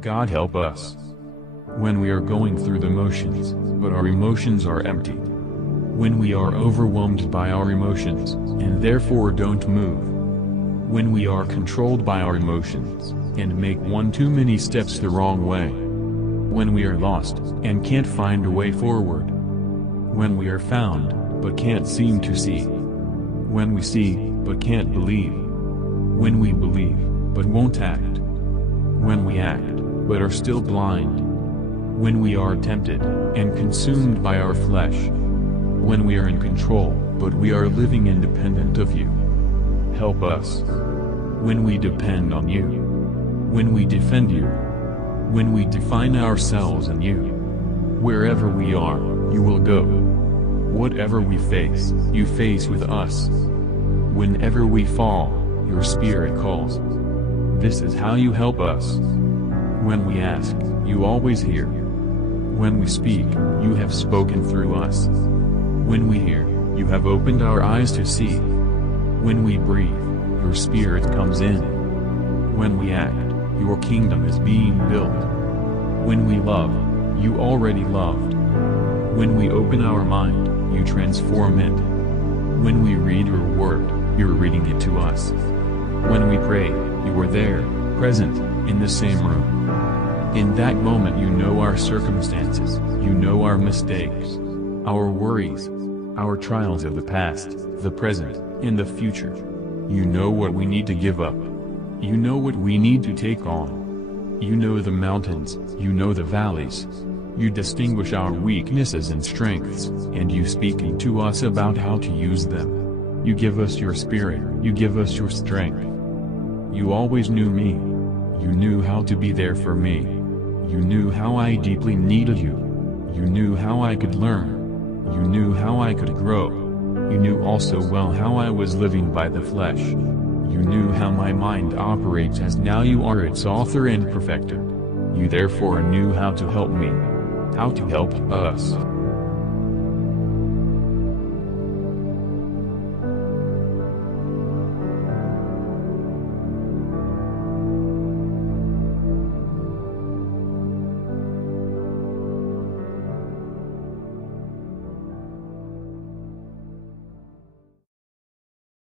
God help us. When we are going through the motions, but our emotions are empty. When we are overwhelmed by our emotions, and therefore don't move. When we are controlled by our emotions, and make one too many steps the wrong way. When we are lost, and can't find a way forward. When we are found, but can't seem to see. When we see, but can't believe. When we believe, but won't act. When we act, but are still blind. When we are tempted, and consumed by our flesh. When we are in control, but we are living independent of you. Help us. When we depend on you. When we defend you. When we define ourselves in you. Wherever we are, you will go. Whatever we face, you face with us. Whenever we fall, your Spirit calls. This is how you help us. When we ask, you always hear. When we speak, you have spoken through us. When we hear, you have opened our eyes to see. When we breathe, your Spirit comes in. When we act, your kingdom is being built. When we love, you already loved. When we open our mind, you transform it. When we read your word, you're reading it to us. When we pray, you are there, present, in the same room. In that moment you know our circumstances, you know our mistakes, our worries, our trials of the past, the present, and the future. You know what we need to give up. You know what we need to take on. You know the mountains, you know the valleys. You distinguish our weaknesses and strengths, and you speaking to us about how to use them. You give us your Spirit, you give us your strength. You always knew me. You knew how to be there for me. You knew how I deeply needed you. You knew how I could learn. You knew how I could grow. You knew also well how I was living by the flesh. You knew how my mind operates, as now you are its author and perfecter. You therefore knew how to help me. How to help us.